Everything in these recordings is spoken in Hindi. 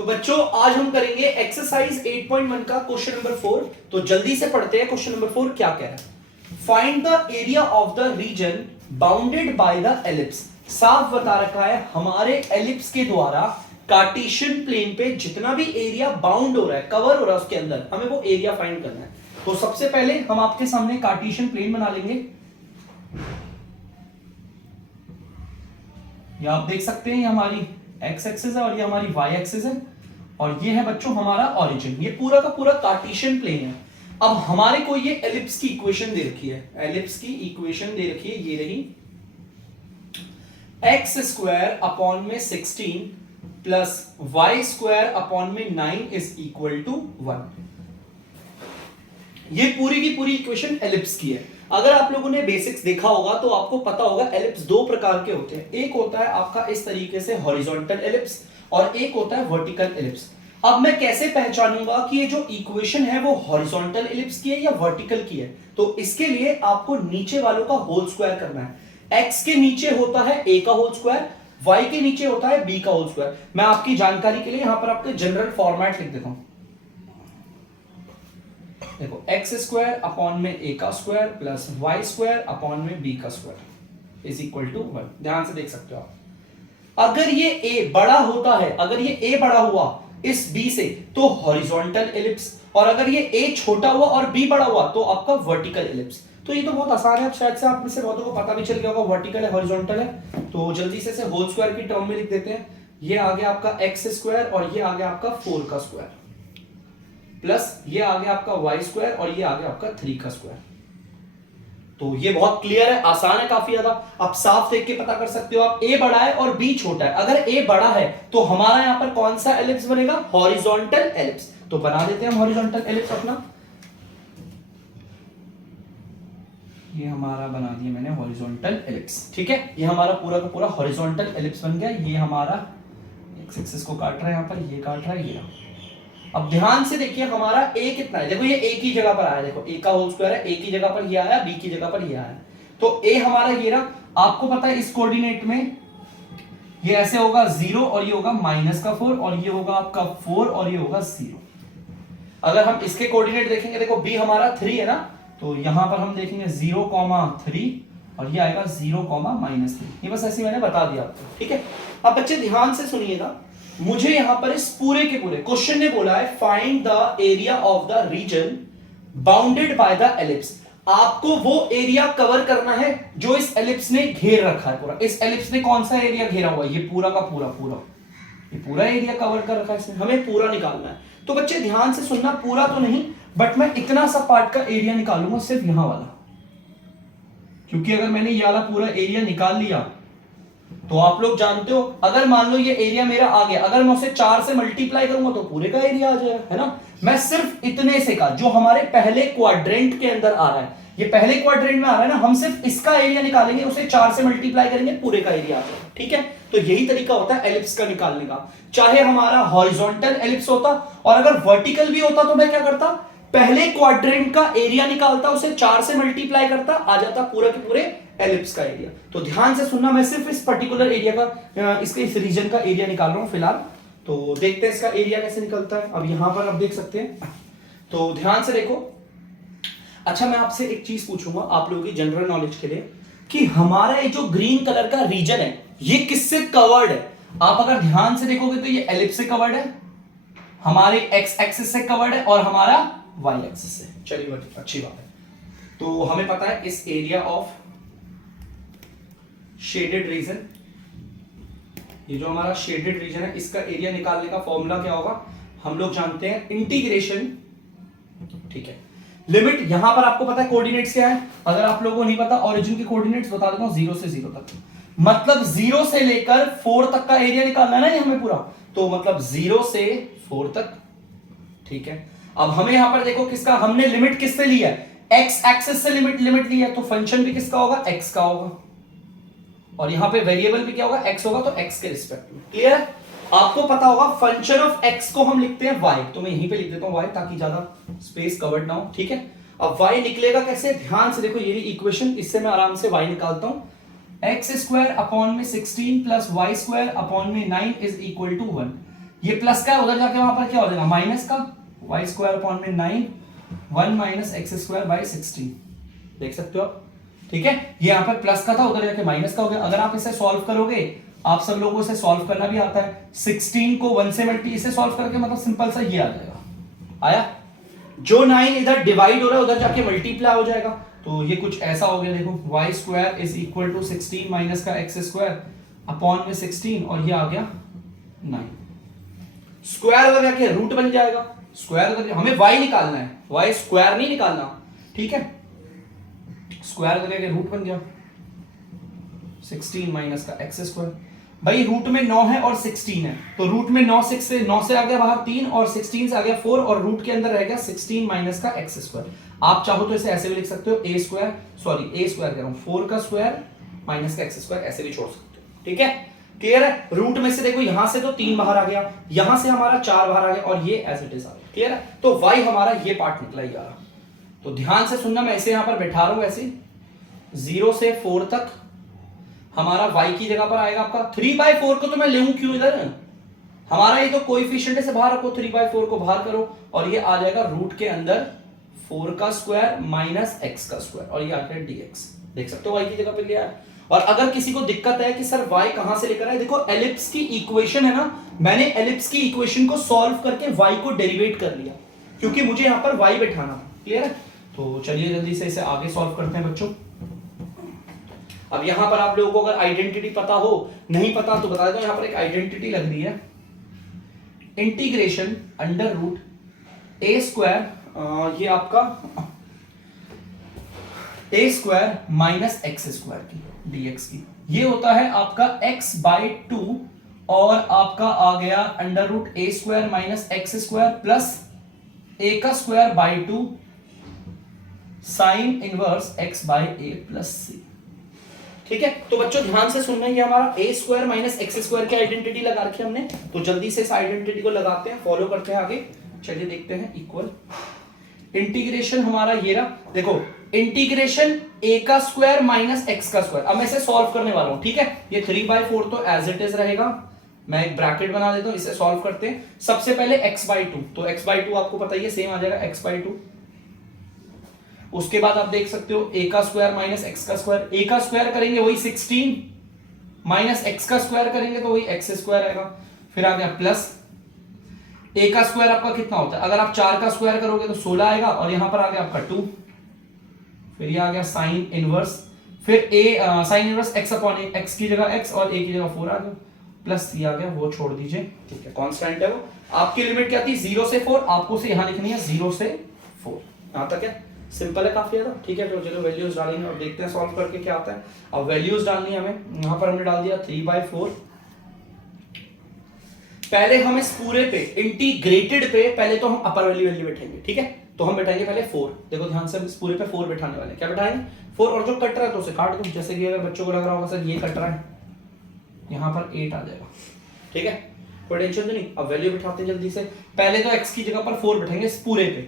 तो बच्चों आज हम करेंगे एक्सरसाइज 8.1 का क्वेश्चन नंबर 4। तो जल्दी से पढ़ते हैं क्वेश्चन नंबर 4 क्या कह रहा है। Find the area of the reason bounded by the ellipse. साफ बता रखा है हमारे एलिप्स के द्वारा कार्टेशियन प्लेन पे जितना भी एरिया बाउंड हो रहा है, कवर हो रहा है, उसके अंदर हमें वो एरिया फाइंड करना है। तो सबसे पहले हम आपके सामने कार्टेशियन प्लेन बना लेंगे। ये आप देख सकते हैं, ये हमारी एक्स एक्सिस है और ये हमारी वाई एक्सिस है और ये है बच्चों हमारा ओरिजिन। ये पूरा का पूरा कार्टेशियन प्लेन है। अब हमारे को ये एलिप्स की इक्वेशन दे रखी है, एलिप्स की इक्वेशन दे रखी है, ये रही एक्स स्क्वायर अपॉन में 16 प्लस वाई स्क्वायर अपॉन में 9 इज इक्वल टू 1। ये पूरी की पूरी इक्वेशन एलिप्स की है। अगर आप लोगों ने बेसिक्स देखा होगा तो आपको पता होगा एलिप्स दो प्रकार के होते हैं। एक होता है आपका इस तरीके से हॉरिजॉन्टल एलिप्स और एक होता है वर्टिकल एलिप्स। अब मैं कैसे पहचानूंगा कि ये जो इक्वेशन है वो हॉरिजॉन्टल एलिप्स की है या वर्टिकल की है? तो इसके लिए आपको नीचे वालों का होल स्क्वायर करना है। एक्स के नीचे होता है ए का होल स्क्वायर, वाई के नीचे होता है बी का होल स्क्वायर। मैं आपकी जानकारी के लिए यहां पर आपके जनरल फॉर्मेट लिख देता हूं। देखो एक्स स्क्वायर अपॉन में ए का square plus Y square upon में बी का स्क्वायर इज इक्वल टू 1। ध्यान से देख सकते हो आप। अगर ये ए बड़ा होता है, अगर ये ए बड़ा हुआ इस बी से तो हॉरिजॉन्टल एलिप्स, और अगर ये ए छोटा हुआ और बी बड़ा हुआ तो आपका वर्टिकल एलिप्स। तो ये तो बहुत आसान है, शायद से आप में से बहुतों को पता भी चल गया होगा वर्टिकल है हॉरिजॉन्टल है। तो जल्दी से होल स्क्वायर की टर्म में लिख देते हैं। ये आ गया आपका एक्स स्क्वायर और ये आ गया आपका 4 का स्क्वायर प्लस ये आ गया आपका वाई स्क्वायर और ये आ गया आपका 3 का स्क्वायर। तो ये बहुत क्लियर है, आसान है काफी ज्यादा। आप साफ देख के पता कर सकते हो आप, ए बड़ा है और बी छोटा है। अगर ए बड़ा है तो हमारा यहां पर कौन सा एलिप्स बनेगा? Horizontal ellipse. तो बना देते हैं हम हॉरिजॉन्टल एलिप्स अपना। ये हमारा बना दिया मैंने हॉरिजॉन्टल एलिप्स। ठीक है, ये हमारा पूरा का पूरा हॉरिजॉन्टल एलिप्स बन गया। ये हमारा एक्स एक्सिस को काट रहा है, यहां पर ये काट रहा है ये। अब ध्यान से देखिए हमारा ए कितना है। देखो ये ए की जगह पर आया, देखो ए का होल स्क्वायर है, ए की जगह पर ये आया, बी की जगह पर ये आया। तो ए हमारा ये रहा। आपको पता है इस कोऑर्डिनेट में ये ऐसे होगा 0 और ये होगा -4 और ये होगा आपका 4 और ये होगा 0। अगर हम इसके कोऑर्डिनेट देखेंगे, देखो बी हमारा 3 है ना, तो यहां पर हम देखेंगे 0,3 और ये आएगा 0,-3। ये बस ऐसे मैंने बता दिया आपको। ठीक है, अब बच्चे ध्यान से सुनिएगा। मुझे यहां पर इस पूरे के पूरे क्वेश्चन ने बोला है find the area of the reason bounded by the ellipse. आपको वो एरिया कवर करना है जो इस एलिप्स ने घेर रखा है पूरा। इस एलिप्स ने कौन सा एरिया घेरा हुआ है? ये पूरा का पूरा ये पूरा एरिया कवर कर रखा है इसने, हमें पूरा निकालना है। तो बच्चे ध्यान से सुनना, पूरा तो नहीं बट मैं इतना सा पार्ट का एरिया निकालूंगा, सिर्फ यहां वाला। क्योंकि अगर मैंने ये वाला पूरा एरिया निकाल लिया तो आप लोग जानते हो, अगर मान लो ये एरिया मेरा आ गया, अगर मैं उसे 4 से मल्टीप्लाई करूंगा तो पूरे का एरिया आ जाएगा, है ना। मैं सिर्फ इतने से का जो हमारे पहले क्वाड्रेंट के अंदर आ रहा है, ये पहले क्वाड्रेंट में आ रहा है ना, हम सिर्फ इसका एरिया निकालेंगे, उसे 4 से मल्टीप्लाई करेंगे, पूरे का एरिया आ जाएगा। ठीक है, तो यही तरीका होता है एलिप्स का निकालने का। चाहे हमारा हॉरिजॉन्टल एलिप्स होता और अगर वर्टिकल भी होता तो मैं क्या करता? पहले क्वाड्रेंट का एरिया निकालता, उसे 4 से मल्टीप्लाई करता, आ जाता पूरा के पूरे एलिप्स का एरिया। तो ध्यान से सुनना, मैं सिर्फ इस पर्टिकुलर एरिया का, इसके इस रीजन का एरिया निकाल रहा हूं फिलहाल। तो देखते हैं इसका एरिया कैसे निकलता है। अब यहां पर आप देख सकते हैं, तो ध्यान से देखो। अच्छा, मैं आपसे एक चीज पूछूंगा आप लोगों की जनरल नॉलेज के लिए कि हमारा ये जो ग्रीन कलर का रीजन है ये किससे कवर्ड है? आप अगर ध्यान से देखोगे तो ये एलिप्स से कवर्ड है, हमारे एक्स एक्सिस से कवर्ड है और हमारा वाई एक्सिस से। चलिए अच्छी बात है। तो हमें पता है इस एरिया ऑफ शेडेड रीजन, ये जो हमारा शेडेड रीजन है इसका एरिया निकालने का फॉर्मूला क्या होगा? हम लोग जानते हैं इंटीग्रेशन। ठीक है, लिमिट यहां पर आपको पता है कोऑर्डिनेट्स क्या है? अगर आप लोगों को नहीं पता, ओरिजिन के कोऑर्डिनेट्स बता देता हूं, 0 से 0 तक, मतलब 0 से लेकर 4 तक का एरिया निकालना है ना ये हमें पूरा। तो मतलब 0 से 4 तक। ठीक है, अब हमें यहां पर देखो किसका हमने लिमिट किससे लिया है? एक्स एक्सिस से लिमिट लिया है, तो फंक्शन भी किसका होगा? एक्स का होगा। और यहां पे वेरिएबल भी क्या होगा? एक्स होगा, तो एक्स के रिस्पेक्ट में। क्लियर? आपको पता होगा फंक्शन ऑफ एक्स को हम लिखते हैं वाई, तो मैं यहीं पे लिख देता हूं वाई ताकि ज्यादा स्पेस कवर्ड ना हो। ठीक है, अब वाई निकलेगा कैसे? ध्यान से देखो, ये इक्वेशन, इससे मैं आराम से वाई निकालता हूं। एक्स स्क्वायर अपॉन में 16 प्लस वाई स्क्वायर अपॉन में 9 इज इक्वल टू 1। ये प्लस का है, उधर जाके वहां पर क्या हो जाएगा माइनस का, वाई स्क्वायर अपॉन में 9 1 माइनस एक्स स्क्वायर बाई 16, देख सकते हो आप, ठीक है। ये यहाँ पर प्लस का था, उधर जाके माइनस का हो गया। अगर आप इसे सॉल्व करोगे, आप सब लोगों से सॉल्व करना भी आता है, 16 को 1 से मल्टी इसे सॉल्व करके मतलब सिंपल सा ये आ जाएगा, आया। जो 9 इधर डिवाइड हो रहा है उधर जाके मल्टीप्लाई हो जाएगा, तो ये कुछ ऐसा हो गया, देखो Y square is equal to 16 minus का एक्स स्क्वायर अपॉन में 16, और ये आ गया 9। स्क्वायर उधर जाके रूट बन जाएगा, स्क्वायर उधर, हमें वाई निकालना है, वाई स्क्वायर नहीं निकालना, ठीक है। स्क्वायर उधर जाके रूट बन गया 16 माइनस का एक्स स्क्वायर। भाई रूट में 9 है और 16 है, तो रूट में 9 6 से 9 से आ गया बाहर 3 और 16 से आ गया 4, और रूट के अंदर रह गया 16 माइनस का एक्स स्क्वायर। आप चाहो तो इसे ऐसे भी लिख सकते हो, ए स्क्वायर कह रहा हूं 4 का स्क्वायर माइनस का एक्स स्क्वायर, ऐसे भी छोड़ सकते हो, ठीक है। क्लियर है। रूट में से देखो यहां से तो 3 बाहर आ गया, यहां से हमारा 4 बाहर आ गया, और ये एज इट इज आ गया। क्लियर है। तो वाई हमारा ये पार्ट निकला यार, तो ध्यान से सुनना, मैं इसे यहां पर बैठा रहा हूं ऐसे 0 से 4 तक हमारा y की जगह पर आएगा आपका 3/4 को, तो मैं लेऊं क्यों इधर, हमारा ये तो कोएफिशिएंट से बाहर रखो, 3/4 को बाहर करो, और ये आ जाएगा रूट के अंदर 4 का स्क्वायर माइनस x का स्क्वायर, और ये आ गया dx। देख सकते हो y की जगह पे लिया है। और अगर किसी को दिक्कत है कि सर y कहां से लेकर आए, देखो एलिप्स की इक्वेशन है ना, मैंने एलिप्स की इक्वेशन को सॉल्व करके y को डेरिवेट कर लिया, क्योंकि मुझे यहां पर y बैठाना था। क्लियर है। तो चलिए जल्दी से इसे आगे सॉल्व करते हैं बच्चों। अब यहां पर आप लोगों को अगर आइडेंटिटी पता हो, नहीं पता तो बता दो, यहां पर एक आइडेंटिटी लग रही है, integration under root a square, ये आपका ए स्क्वायर माइनस एक्स स्क्वायर की डीएक्स की, ये होता है आपका x/2, और आपका आ गया under root a square minus x square plus a का square by 2 sine inverse x by a plus c. ठीक है। तो बच्चों ध्यान से सुनना, ये हमारा a square minus x square की आइडेंटिटी लगा रखी है हमने, तो जल्दी से इस आइडेंटिटी को लगाते हैं, फॉलो करते हैं आगे। चलिए देखते हैं, इक्वल इंटीग्रेशन हमारा ये रहा, देखो इंटीग्रेशन ए का स्क्वायर माइनस एक्स का स्क्वायर। अब मैं इसे सॉल्व करने वाला हूं, ठीक है। ये 3/4 तो एज इट इज रहेगा, मैं एक ब्रैकेट बना देता हूं, इसे सॉल्व करते हैं। सबसे पहले x/2, तो x/2 आपको पता ही है सेम आ जाएगा x/2। उसके बाद आप देख सकते हो ए का स्क्वायर माइनस एक्स का स्क्वायर, ए का स्क्वायर करेंगे वही 16 माइनस एक्स का स्क्वायर करेंगे तो वही एक्स स्क्वायर आएगा, फिर आ गया प्लस ए का स्क्वायर आपका कितना होता है, अगर आप 4 का स्क्वायर करोगे तो 16 आएगा, और यहां पर आ गया आपका 2, फिर ये आ गया साइन इनवर्स, फिर ए साइन इनवर्स एक्स अपॉन ए, एक्स की जगह एक्स और ए की जगह 4 आ गया, प्लस ये आ गया, वो छोड़ दीजिए, ठीक है, कांस्टेंट है वो। आपकी लिमिट क्या थी 0 से 4, आपको से यहां लिखनी है 0 से 4, यहां तक है, सिंपल है काफी ज्यादा। ठीक है, तो चलो वैल्यूज डालेंगे और देखते हैं सॉल्व करके क्या आता है। अब वैल्यूज डालनी है हमें, यहां पर हमने डाल दिया 3/4। पहले हम इस पूरे पे इंटीग्रेटेड पे पहले तो हम अपर वाली वैल्यू बैठाएंगे, ठीक है। तो हम बैठाएंगे पहले 4, देखो ध्यान से, हम इस पूरे पे 4 बैठाने वाले हैं। क्या बैठाएंगे 4, और जो कट रहा है तो उसे काट दो, जैसे कि अगर बच्चों को लग रहा होगा सर ये कट रहा है, यहां पर 8 आ जाएगा, ठीक है, कोई टेंशन तो नहीं। अब वैल्यू बैठाते हैं जल्दी से, पहले तो x की जगह पर 4 बैठाएंगे इस पूरे पे,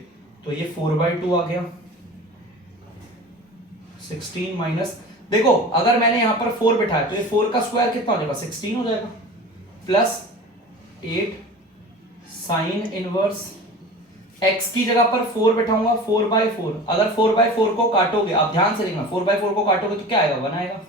तो ये 4/2 आ गया, 16 माइनस, देखो अगर मैंने यहां पर 4 बैठाया तो ये 4 का स्क्वायर कितना हो जाएगा 16 हो जाएगा, प्लस 8 साइन इनवर्स, x की जगह पर 4 बैठाऊंगा 4/4, अगर 4/4 को काटोगे, आप ध्यान से देखना, 4/4 को काटोगे तो क्या आएगा 1 आएगा।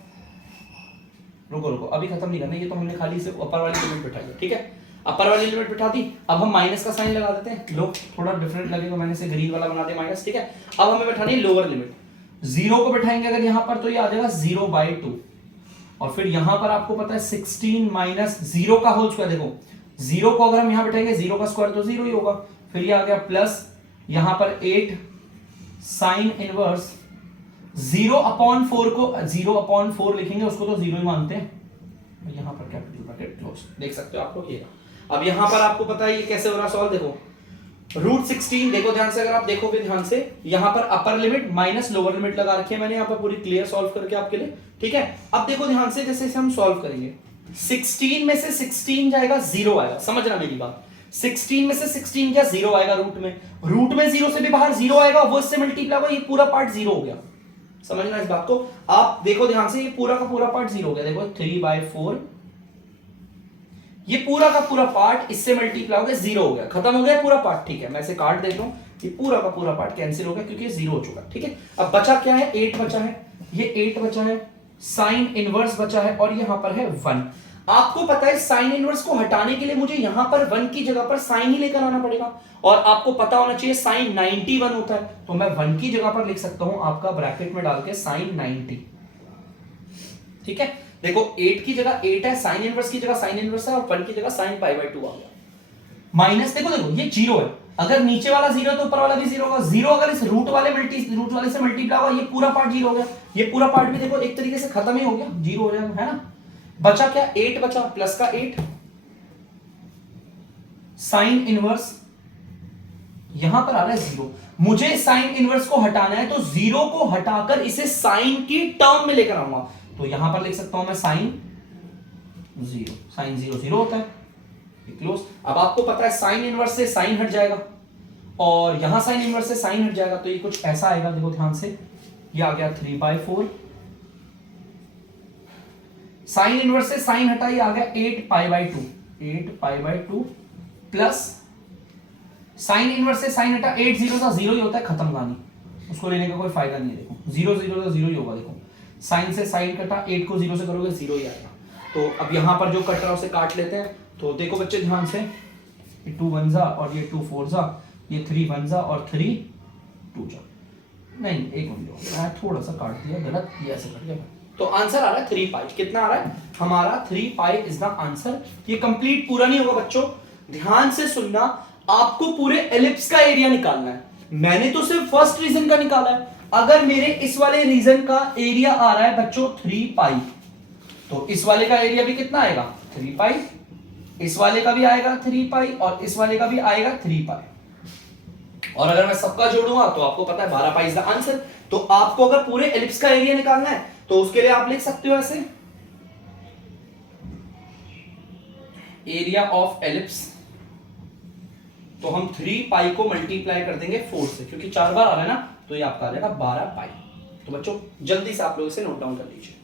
रुको रुको अभी खत्म नहीं करना, ये तो हमने खाली से ऊपर वाली लिमिट बैठाई है, ठीक है, अपर वाली लिमिट बैठा दी। अब हम माइनस का साइन लगा देते हैं, लो थोड़ा डिफरेंट लगे तो मैंने इसे ग्रीन वाला बना दिया माइनस, ठीक है। अब हमें बैठानी है लोअर लिमिट, 0 को बैठाएंगे अगर यहां पर तो ये आ जाएगा 0/2, और फिर यहां पर आपको पता है 16 माइनस 0 का होल स्क्वायर, देखो 0 को अगर हम यहां बैठाएंगे 0 का स्क्वायर तो 0 ही होगा, फिर ये आ गया प्लस यहां पर 8 साइन इनवर्स 0/4 को 0/4 लिखेंगे, उसको तो 0 ही मानते हैं, यहां पर कैपिटल ब्रैकेट क्लोज, देख सकते हो आप लोग ये। अब यहां पर आपको पता है ये कैसे हो रहा सॉल्व, देखो √16, देखो ध्यान से, अगर आप देखोगे ध्यान से, यहां पर upper limit minus lower limit लगा रखी है मैंने यहां पर पूरी क्लियर सॉल्व करके आपके लिए, ठीक है। अब देखो ध्यान से, जैसे हम सॉल्व करेंगे 16 में से 16 जाएगा 0 आएगा, समझना मेरी बात, 16 में से 16 क्या 0 आएगा रूट में 0 से भी बाहर 0 आएगा, वो इससे मल्टीप्लाई होगा, ये पूरा पार्ट 0 हो गया, समझना इस बात को। आप देखो ध्यान से, ये पूरा का पूरा पार्ट 0 हो गया, देखो 3/4 ये पूरा का पूरा पार्ट इससे मल्टीप्लाई हो गया, 0 हो गया, खत्म हो गया पूरा पार्ट। ठीक है, मैं इसे काट देता हूं, ये पूरा का पूरा पार्ट कैंसिल हो गया क्योंकि ये 0 हो चुका। ठीक है, अब बचा क्या है, 8 बचा है, ये 8 बचा है, साइन इनवर्स बचा है और यहां पर है 1। आपको पता है साइन इनवर्स को हटाने के लिए मुझे यहां पर 1 की जगह पर साइन ही लेकर आना पड़ेगा, और आपको पता होना चाहिए साइन 91 होता है, तो मैं 1 की जगह पर लिख सकता हूं आपका ब्रैकेट में डाल के साइन 90। ठीक है, देखो 8 की जगह 8 है, साइन इनवर्स की जगह साइन इनवर्स है, और 1 की जगह साइन पाई बाय 2 आ गया। माइनस देखो देखो ये 0 है, अगर नीचे वाला 0 है तो ऊपर वाला भी 0 होगा। 0 अगर इस रूट वाले से मल्टीप्लाई होगा, ये पूरा पार्ट 0 हो गया, ये पूरा पार्ट भी देखो एक तरीके से खत्म ही हो गया, 0 हो जाएगा, है ना। बचा क्या, 8 बचा, प्लस का 8 साइन इनवर्स, यहां पर आ रहा है 0। मुझे साइन इनवर्स को हटाना है, तो 0 को हटाकर इसे साइन की टर्म में लेकर आऊंगा, तो यहां पर लिख सकता हूं मैं साइन 0, साइन 0 0 होता है, क्लोज। अब आपको पता है साइन इनवर्स से साइन हट जाएगा, और यहां साइन इनवर्स से साइन हट जाएगा, तो ये कुछ ऐसा आएगा, देखो ध्यान से, ये आ गया 3/4, साइन इनवर्स से साइन हटा, ये आ गया 8π/2, 8π/2 प्लस साइन इनवर्स से साइन हटा, 8 0 का 0 ही होता है, खत्म कहानी, उसको लेने का कोई फायदा नहीं है। देखो 0 0 का 0 ही होगा, देखो साइन से साइन कटा, 8 को 0 से करोगे 0 ही आएगा। तो अब यहां पर जो कट रहा है उसे काट लेते हैं। तो देखो बच्चे ध्यान से, ये 2 1 जा और ये 2 4 जा, ये 3 1 जा और 3 2 जा, नहीं एक मिनट, मैं थोड़ा सा काट दिया गलत, ये ऐसे कट गया। तो आंसर आ रहा है 3 पाई, कितना आ रहा है हमारा 3 पाई इज द आंसर। ये कंप्लीट पूरा नहीं होगा बच्चों, ध्यान से सुनना, आपको पूरे एलिप्स का एरिया निकालना है। मैंने तो सिर्फ फर्स्ट रीजन का निकाला है, अगर मेरे इस वाले रीजन का एरिया आ रहा है बच्चों 3 पाई, तो इस वाले का एरिया भी कितना आएगा 3 पाई, इस वाले का भी आएगा 3 पाई, और इस वाले का भी आएगा 3 पाई, और अगर मैं सबका जोड़ूंगा तो आपको पता है 12 पाई इज द आंसर। तो आपको अगर पूरे एलिप्स का एरिया निकालना है तो उसके लिए आप लिख सकते हो ऐसे, एरिया ऑफ एलिप्स, तो हम 3 पाई को मल्टीप्लाई कर देंगे 4 से, क्योंकि 4 बार आ रहा है ना, तो ये आपका आ जाएगा 12 पाई। तो बच्चों जल्दी से आप लोग इसे नोट डाउन कर लीजिए।